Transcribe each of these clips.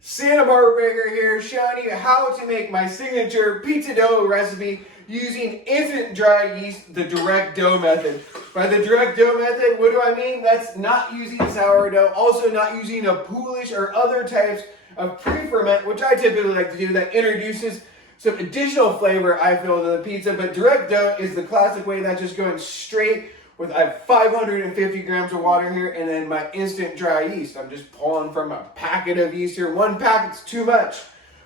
Santa Barbara Baker here, showing you how to make my signature pizza dough recipe using instant dry yeast, the direct dough method. By the direct dough method, what do I mean? That's not using sourdough, also not using a poolish or other types of pre-ferment, which I typically like to do, that introduces some additional flavor, I feel, to the pizza. But direct dough is the classic way, that's just going straight with, I have 550 grams of water here, and then my instant dry yeast. I'm just pulling from a packet of yeast here. One packet's too much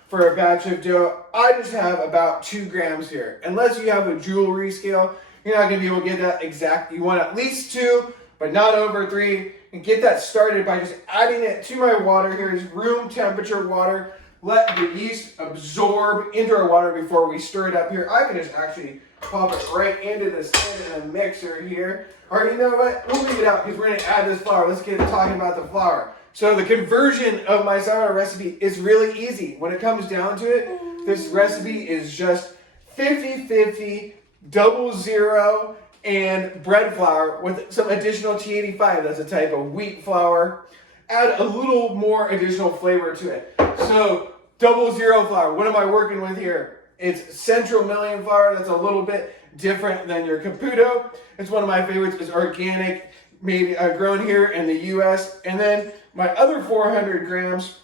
for a batch of dough. I just have about 2 grams here. Unless you have a jewelry scale, you're not gonna be able to get that exact. You want at least 2, but not over 3. And get that started by just adding it to my water here. It's room temperature water. Let the yeast absorb into our water before we stir it up here. I can just actually pop it right into this thing in a mixer here. Or you know what? We'll leave it out because we're going to add this flour. Let's get talking about the flour. So the conversion of my sourdough recipe is really easy. When it comes down to it, this recipe is just 50-50, 00, and bread flour with some additional T85. That's a type of wheat flour. Add a little more additional flavor to it. So 00 flour, what am I working with here? It's Central Milling flour. That's a little bit different than your Caputo. It's one of my favorites. It's organic, made grown here in the U.S. And then my other 400 grams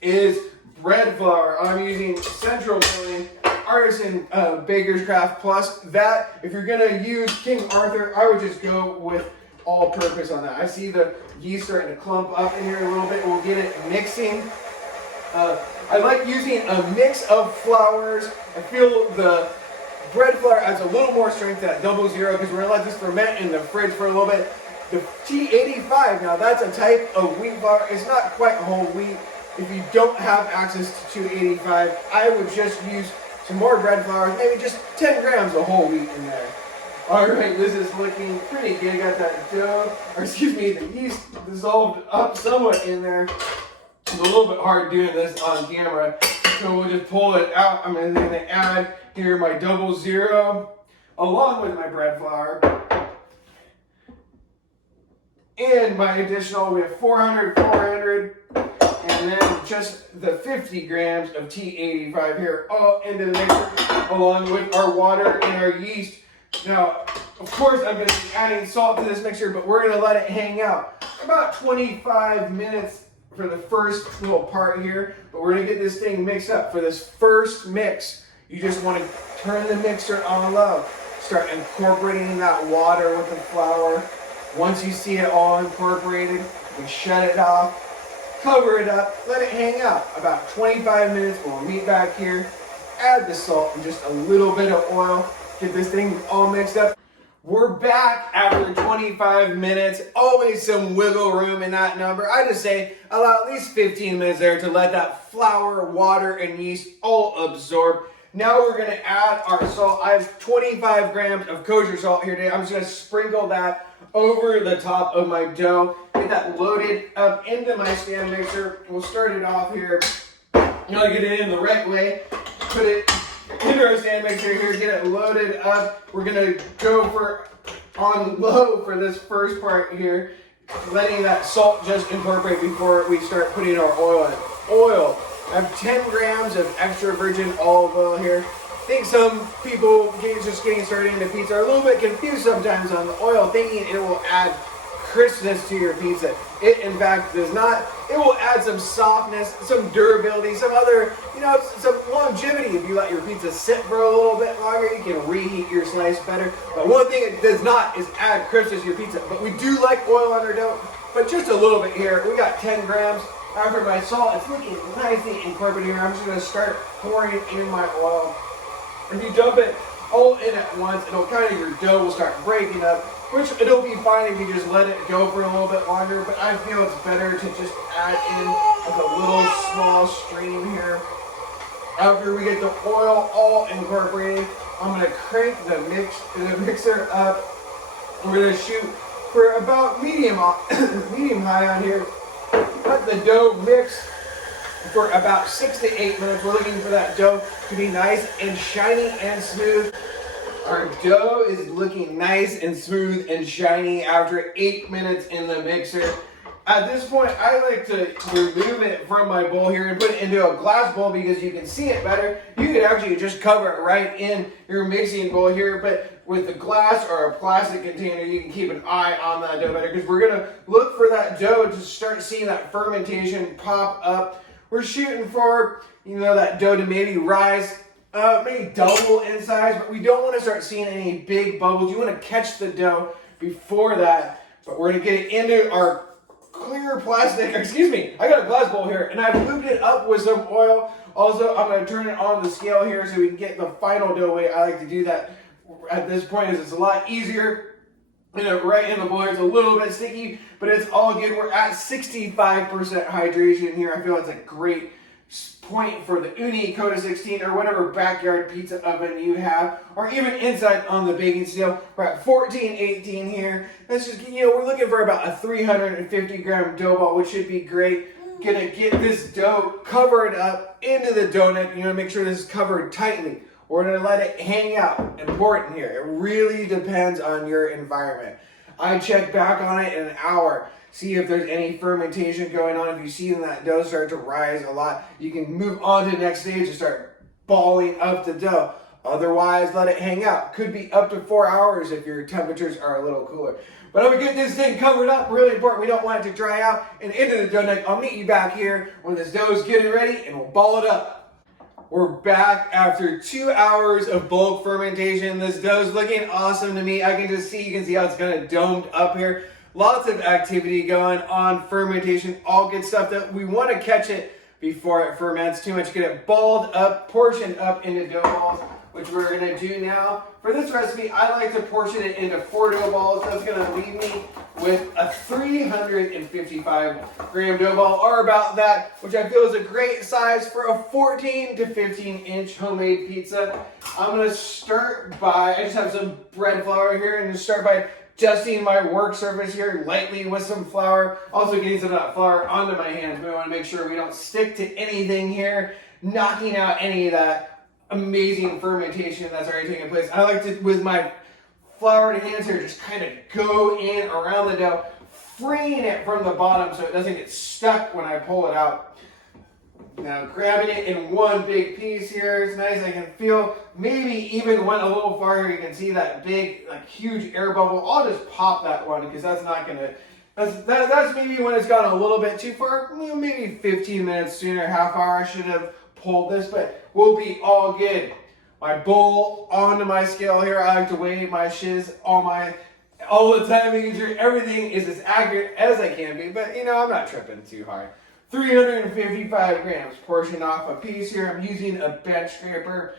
is bread flour. I'm using Central Milling Artisan Baker's Craft Plus. That, if you're gonna use King Arthur, I would just go with all-purpose on that. I see the yeast starting to clump up in here a little bit. We'll get it mixing. I like using a mix of flours. I feel the bread flour adds a little more strength to that 00 because we're gonna let this ferment in the fridge for a little bit. The T85, now that's a type of wheat flour. It's not quite whole wheat. If you don't have access to 285, I would just use some more bread flour, maybe just 10 grams of whole wheat in there. All right, this is looking pretty good. Got that dough, or excuse me, the yeast dissolved up somewhat in there. It's a little bit hard doing this on camera, so we'll just pull it out. I'm going to add here my 00 along with my bread flour. And my additional, we have 400, and then just the 50 grams of T85 here, all into the mixer, along with our water and our yeast. Now, of course, I'm going to be adding salt to this mixture, but we're going to let it hang out about 25 minutes for the first little part here, but we're gonna get this thing mixed up. For this first mix, you just want to turn the mixer on low. Start incorporating that water with the flour. Once you see it all incorporated, we shut it off, cover it up, let it hang out. About 25 minutes, we'll meet back here, add the salt and just a little bit of oil, get this thing all mixed up. We're back after 25 minutes. Always some wiggle room in that number. I just say allow at least 15 minutes there to let that flour, water, and yeast all absorb. Now we're going to add our salt. I have 25 grams of kosher salt here today. I'm just going to sprinkle that over the top of my dough. Get that loaded up into my stand mixer. We'll start it off here. You know, get it in the right way. Put it into our stand mixer here, get it loaded up. We're gonna go for on low for this first part here, letting that salt just incorporate before we start putting our oil in. Oil, I have 10 grams of extra virgin olive oil here. I think some people just getting started into pizza are a little bit confused sometimes on the oil, thinking it will add crispness to your pizza. It in fact does not. It will add some softness, some durability, some other, some longevity. If you let your pizza sit for a little bit longer, you can reheat your slice better. But one thing it does not is add crispness to your pizza. But we do like oil on our dough, but just a little bit here. We got 10 grams. After my salt, it's looking nicely incorporated here. I'm just going to start pouring in my oil. If you dump it all in at once, your dough will start breaking up. Which it'll be fine if you just let it go for a little bit longer, but I feel it's better to just add in like a little small stream here. After we get the oil all incorporated, I'm going to crank the mixer up. We're going to shoot for about medium high on here. Let the dough mix for about 6 to 8 minutes. We're looking for that dough to be nice and shiny and smooth. Our dough is looking nice and smooth and shiny after 8 minutes in the mixer. At this point, I like to remove it from my bowl here and put it into a glass bowl because you can see it better. You could actually just cover it right in your mixing bowl here, but with the glass or a plastic container, you can keep an eye on that dough better because we're gonna look for that dough to start seeing that fermentation pop up. We're shooting for, that dough to maybe rise, maybe double in size, but we don't want to start seeing any big bubbles. You want to catch the dough before that, but we're gonna get it into our clear plastic, I got a glass bowl here and I've lubed it up with some oil. Also, I'm going to turn it on the scale here so we can get the final dough weight. I like to do that at this point as it's a lot easier. Right in the bowl, it's a little bit sticky, but it's all good. We're at 65% hydration here. I feel it's a great point for the Ooni Coda 16 or whatever backyard pizza oven you have, or even inside on the baking steel. We're at 1418 here. Let's just, we're looking for about a 350 gram dough ball, which should be great. Gonna get this dough covered up into the donut. Make sure this is covered tightly. We're gonna let it hang out. Important here. It really depends on your environment. I check back on it in an hour. See if there's any fermentation going on. If you see that dough start to rise a lot, you can move on to the next stage and start balling up the dough. Otherwise, let it hang out. Could be up to 4 hours if your temperatures are a little cooler. But I'm gonna get this thing covered up, really important. We don't want it to dry out and into the donut. I'll meet you back here when this dough is getting ready and we'll ball it up. We're back after 2 hours of bulk fermentation. This dough's looking awesome to me. You can see how it's kind of domed up here. Lots of activity going on, fermentation, all good stuff that we want to catch it before it ferments too much. Get it balled up, portioned up into dough balls, which we're going to do now. For this recipe, I like to portion it into 4 dough balls. That's going to leave me with a 355 gram dough ball, or about that, which I feel is a great size for a 14 to 15 inch homemade pizza. I'm going to start by, I just have some bread flour here, and just start by dusting my work surface here lightly with some flour. Also getting some of that flour onto my hands. We want to make sure we don't stick to anything here, knocking out any of that amazing fermentation that's already taking place. I like to, with my floured hands here, just kind of go in around the dough, freeing it from the bottom so it doesn't get stuck when I pull it out. Now grabbing it in one big piece here, it's nice. I can feel, maybe even went a little farther, you can see that big, huge air bubble. I'll just pop that one because that's not gonna, that's maybe when it's gone a little bit too far, maybe 15 minutes sooner, half hour. I should have pulled this, but we'll be all good. My bowl onto my scale here. I like to weigh my shiz all the time, making sure everything is as accurate as I can be, but I'm not tripping too hard. 355 grams, portion off a piece here. I'm using a bench scraper.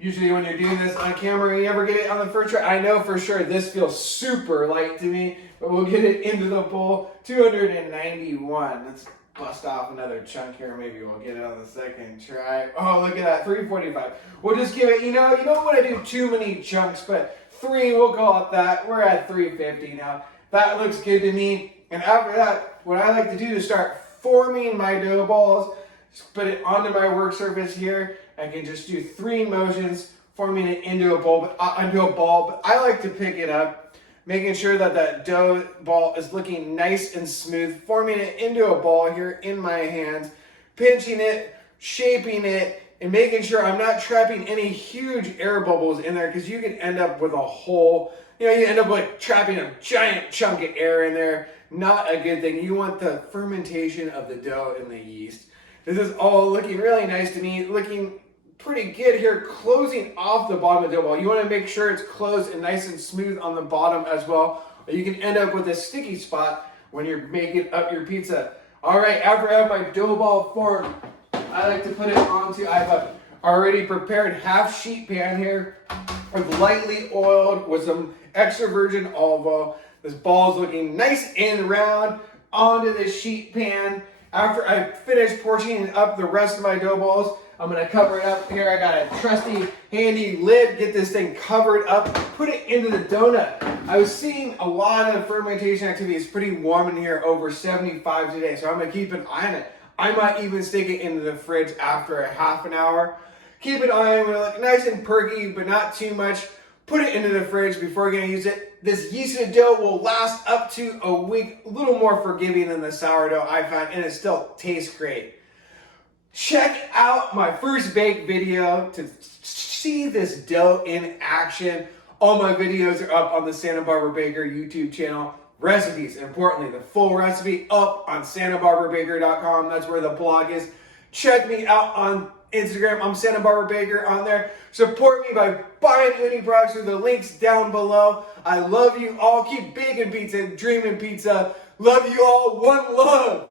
Usually when you're doing this on camera, you never get it on the first try. I know for sure this feels super light to me, but we'll get it into the bowl. 291. Let's bust off another chunk here. Maybe we'll get it on the second try. Oh, look at that, 345. We'll just give it, you don't want to do too many chunks, but 3, we'll call it that. We're at 350 now. That looks good to me. And after that, what I like to do is start forming my dough balls. Just put it onto my work surface here. I can just do 3 motions, forming it into a ball. But I like to pick it up, making sure that that dough ball is looking nice and smooth, forming it into a ball here in my hands, pinching it, shaping it, and making sure I'm not trapping any huge air bubbles in there, because you can end up with a whole, you end up trapping a giant chunk of air in there. Not a good thing. You want the fermentation of the dough and the yeast. This is all looking really nice to me, looking pretty good here, closing off the bottom of the dough ball. You want to make sure it's closed and nice and smooth on the bottom as well, or you can end up with a sticky spot when you're making up your pizza. All right, after I have my dough ball formed, I like to put it onto, I have a already prepared half sheet pan here, with lightly oiled with some extra virgin olive oil. This ball is looking nice and round onto this sheet pan. After I finish portioning up the rest of my dough balls, I'm going to cover it up here. I got a trusty, handy lid. Get this thing covered up. Put it into the donut. I was seeing a lot of fermentation activity. It's pretty warm in here, over 75 today. So I'm going to keep an eye on it. I might even stick it into the fridge after a half an hour. Keep an eye on it. Look nice and perky, but not too much. Put it into the fridge before you're going to use it. this yeasted dough will last up to a week, a little more forgiving than the sourdough I find, and it still tastes great. Check out my first bake video to see this dough in action. All my videos are up on the Santa Barbara Baker YouTube channel. Recipes, importantly, the full recipe up on santabarbarabaker.com. That's where the blog is. Check me out on Instagram. I'm Santa Barbara Baker on there. Support me by buying Ooni products through the links down below. I love you all. Keep baking pizza, dreaming pizza. Love you all. One love.